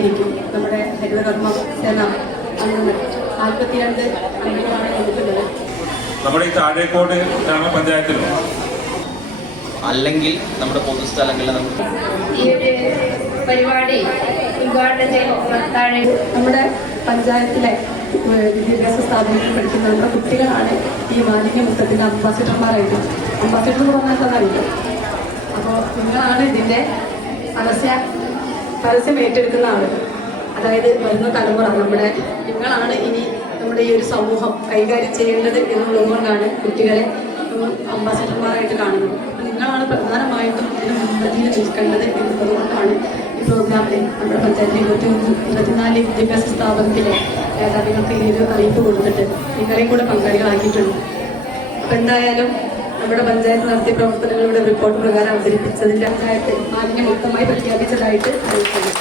ആയിരിക്കും. നമ്മുടെ ഹരിതകർമ്മ സേന അംഗങ്ങൾ 42 അംഗങ്ങളാണ് നമുക്കുള്ളത്. നമ്മുടെ ഈ താഴേക്കോട് ഗ്രാമപഞ്ചായത്തിലും അല്ലെങ്കിൽ നമ്മുടെ പൊതുസ്ഥലങ്ങളിൽ നമുക്ക് ഈ ഒരു പരിപാടി ഉദ്ഘാടനം ചെയ്യുന്ന താഴെ നമ്മുടെ പഞ്ചായത്തിലെ വിദ്യാഭ്യാസ സ്ഥാപനങ്ങളിൽ പഠിക്കുന്ന നമ്മുടെ കുട്ടികളാണ് ഈ മാലിന്യമുക്തത്തിൻ്റെ അംബാസിഡർമാരായിട്ട്. അംബാസിഡർ എന്ന് പറഞ്ഞാൽ തന്നറിയില്ല. അപ്പോൾ നിങ്ങളാണ് ഇതിൻ്റെ പരസ്യം ഏറ്റെടുക്കുന്ന ആളുകൾ. അതായത് വരുന്ന തലമുറ നിങ്ങളാണ് ഇനി നമ്മുടെ ഈ ഒരു സമൂഹം കൈകാര്യം ചെയ്യേണ്ടത് എന്നുള്ളതുകൊണ്ടാണ് കുട്ടികളെ അംബാസിഡർമാരായിട്ട് കാണുന്നത്. നിങ്ങളാണ് പ്രധാനമായിട്ടും ഇതിന് മുൻപന്തിയിൽ നിൽക്കേണ്ടത് എന്നുള്ളതുകൊണ്ടാണ് ഈ പ്രോഗ്രാമിൽ നമ്മുടെ പഞ്ചായത്തിൽ 24 വിദ്യാഭ്യാസ സ്ഥാപനത്തിലെ മേധാവികൾക്ക് ഈ ഒരു അറിയിപ്പ് കൊടുത്തിട്ട് നിങ്ങളെയും കൂടെ പങ്കാളികളാക്കിയിട്ടുണ്ട്. അപ്പം എന്തായാലും നമ്മുടെ പഞ്ചായത്ത് നടത്തിയ പ്രവർത്തനങ്ങളുടെ റിപ്പോർട്ട് പ്രകാരം അവതരിപ്പിച്ചതിൻ്റെ പഞ്ചായത്ത് മാലിന്യമുക്തമായി പ്രഖ്യാപിച്ചതായിട്ട് അറിയിക്കുന്നു.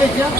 Gracias.